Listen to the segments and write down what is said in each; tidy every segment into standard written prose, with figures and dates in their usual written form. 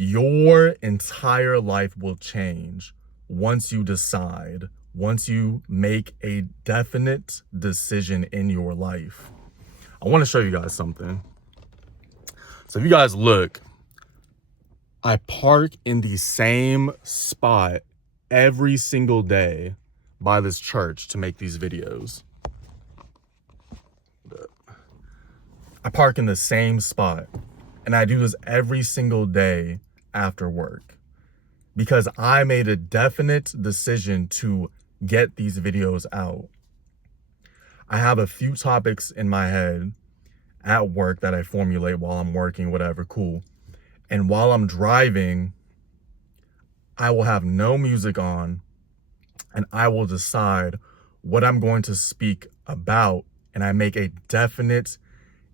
Your entire life will change once you decide, once you make a definite decision in your life. I want to show you guys something. So if you guys look, I park in the same spot every single day by this church to make these videos. I park in the same spot, and I do this every single day after work because I made a definite decision to get these videos out. I have a few topics in my head at work that I formulate while I'm working, whatever, cool. And while I'm driving, I will have no music on, and I will decide what I'm going to speak about, and I make a definite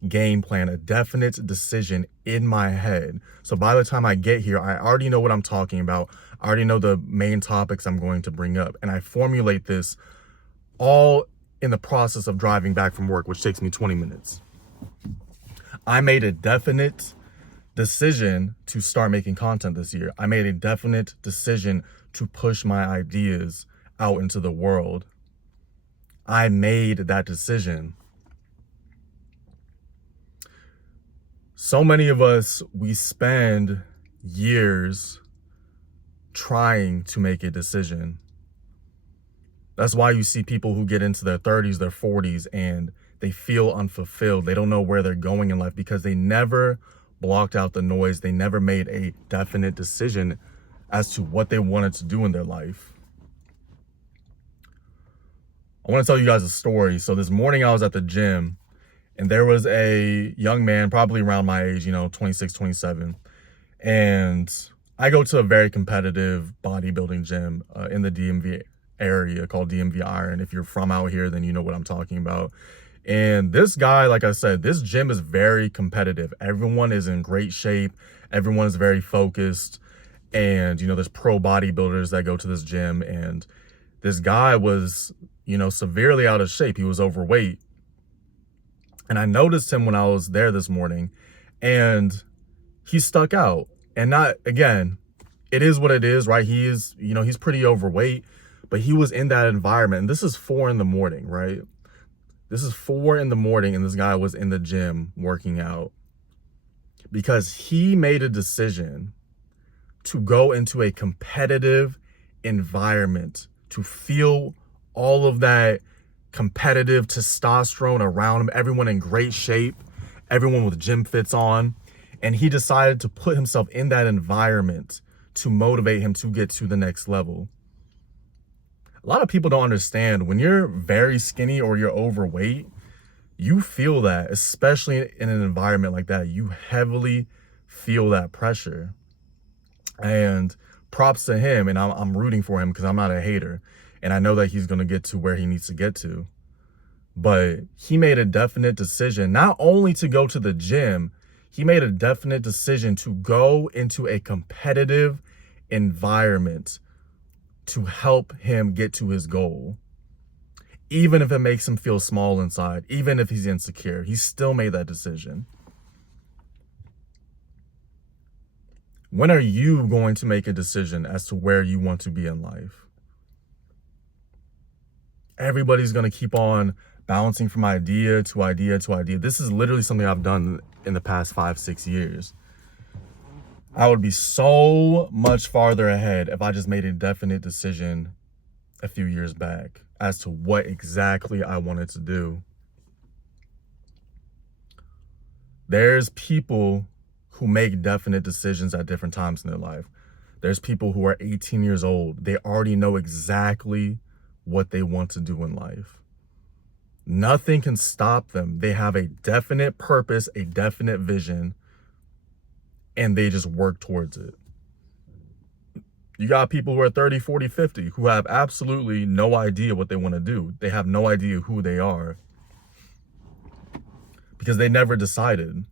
game plan, a definite decision in my head. So by the time I get here, I already know what I'm talking about. I already know the main topics I'm going to bring up, and I formulate this all in the process of driving back from work, which takes me 20 minutes. I made a definite decision to start making content this year. I made a definite decision to push my ideas out into the world. I made that decision. So many of us, we spend years trying to make a decision. That's why you see people who get into their 30s, their 40s, and they feel unfulfilled. They don't know where they're going in life because they never blocked out the noise. They never made a definite decision as to what they wanted to do in their life. I want to tell you guys a story. So this morning I was at the gym, and there was a young man, probably around my age, 26, 27. And I go to a very competitive bodybuilding gym in the DMV area called DMV Iron. If you're from out here, then you know what I'm talking about. And this guy, like I said, this gym is very competitive. Everyone is in great shape. Everyone is very focused. And, there's pro bodybuilders that go to this gym. And this guy was, severely out of shape. He was overweight. And I noticed him when I was there this morning, and he stuck out. And not, again, it is what it is, right? He is, he's pretty overweight, but he was in that environment. And this is 4 a.m, right? This is 4 a.m, and this guy was in the gym working out because he made a decision to go into a competitive environment, to feel all of that competitive testosterone around him, everyone in great shape, everyone with gym fits on. And he decided to put himself in that environment to motivate him to get to the next level. A lot of people don't understand when you're very skinny or you're overweight, you feel that, especially in an environment like that. You heavily feel that pressure. And props to him, and I'm rooting for him because I'm not a hater. And I know that he's going to get to where he needs to get to. But he made a definite decision not only to go to the gym, he made a definite decision to go into a competitive environment to help him get to his goal. Even if it makes him feel small inside, even if he's insecure, he still made that decision. When are you going to make a decision as to where you want to be in life? Everybody's going to keep on bouncing from idea to idea to idea. This is literally something I've done in the past 5-6 years. I would be so much farther ahead if I just made a definite decision a few years back as to what exactly I wanted to do. There's people who make definite decisions at different times in their life. There's people who are 18 years old. They already know exactly what they want to do in life. Nothing can stop them. They have a definite purpose, a definite vision, and they just work towards it. You got people who are 30, 40, 50 who have absolutely no idea what they want to do. They have no idea who they are because they never decided.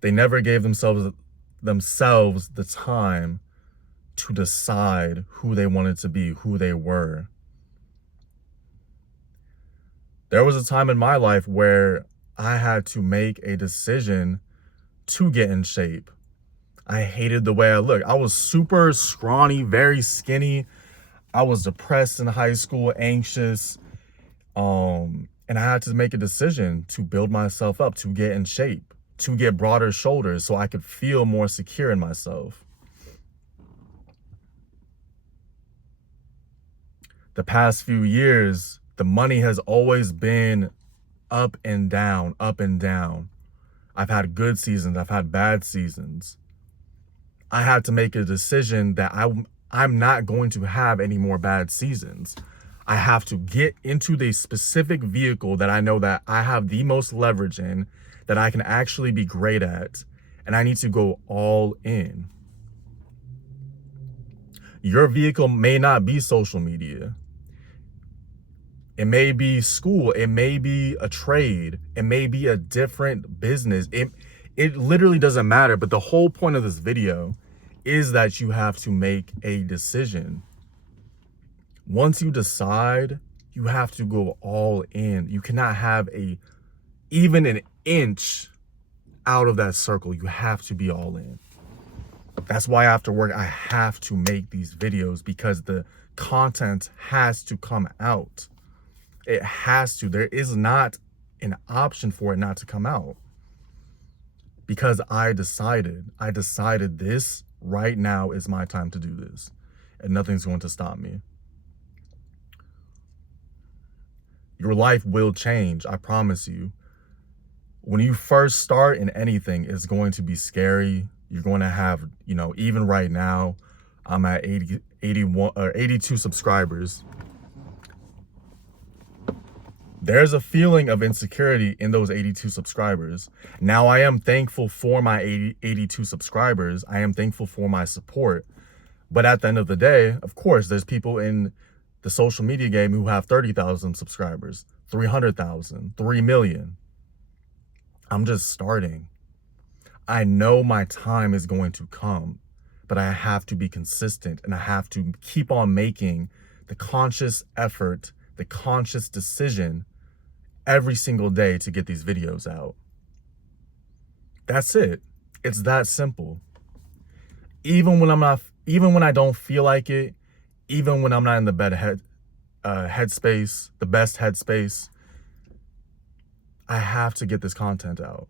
They never gave themselves the time to decide who they wanted to be, who they were. There was a time in my life where I had to make a decision to get in shape. I hated the way I looked. I was super scrawny, very skinny. I was depressed in high school, anxious. And I had to make a decision to build myself up, to get in shape, to get broader shoulders so I could feel more secure in myself. The past few years, the money has always been up and down, up and down. I've had good seasons, I've had bad seasons. I had to make a decision that I'm not going to have any more bad seasons. I have to get into the specific vehicle that I know that I have the most leverage in, that I can actually be great at, and I need to go all in. Your vehicle may not be social media. It may be school. It may be a trade. It may be a different business. It literally doesn't matter. But the whole point of this video is that you have to make a decision. Once you decide, you have to go all in. You cannot have even an inch out of that circle. You have to be all in. That's why after work, I have to make these videos, because the content has to come out. It has to. There is not an option for it not to come out. Because I decided this right now is my time to do this. And nothing's going to stop me. Your life will change, I promise you. When you first start in anything, it's going to be scary. You're going to have, even right now, I'm at 82 subscribers. There's a feeling of insecurity in those 82 subscribers. Now, I am thankful for my 82 subscribers. I am thankful for my support. But at the end of the day, of course, there's people in the social media game who have 30,000 subscribers, 300,000, 3 million. I'm just starting. I know my time is going to come, but I have to be consistent, and I have to keep on making the conscious effort, the conscious decision every single day to get these videos out. That's it. It's that simple. Even when I don't feel like it, even when I'm not in the headspace, the best headspace, I have to get this content out,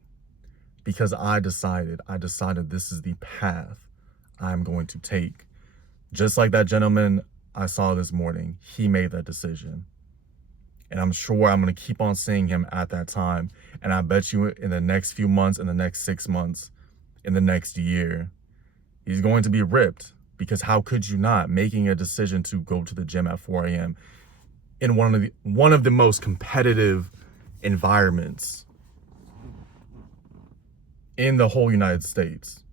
because I decided this is the path I'm going to take. Just like that gentleman I saw this morning, he made that decision. And I'm sure I'm going to keep on seeing him at that time. And I bet you in the next few months, in the next 6 months, in the next year, he's going to be ripped. Because how could you not? Making a decision to go to the gym at 4 a.m. in one of the most competitive environments in the whole United States.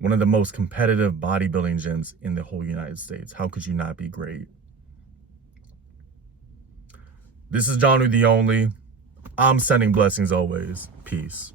One of the most competitive bodybuilding gyms in the whole United States. How could you not be great? This is John the Only. I'm sending blessings always. Peace.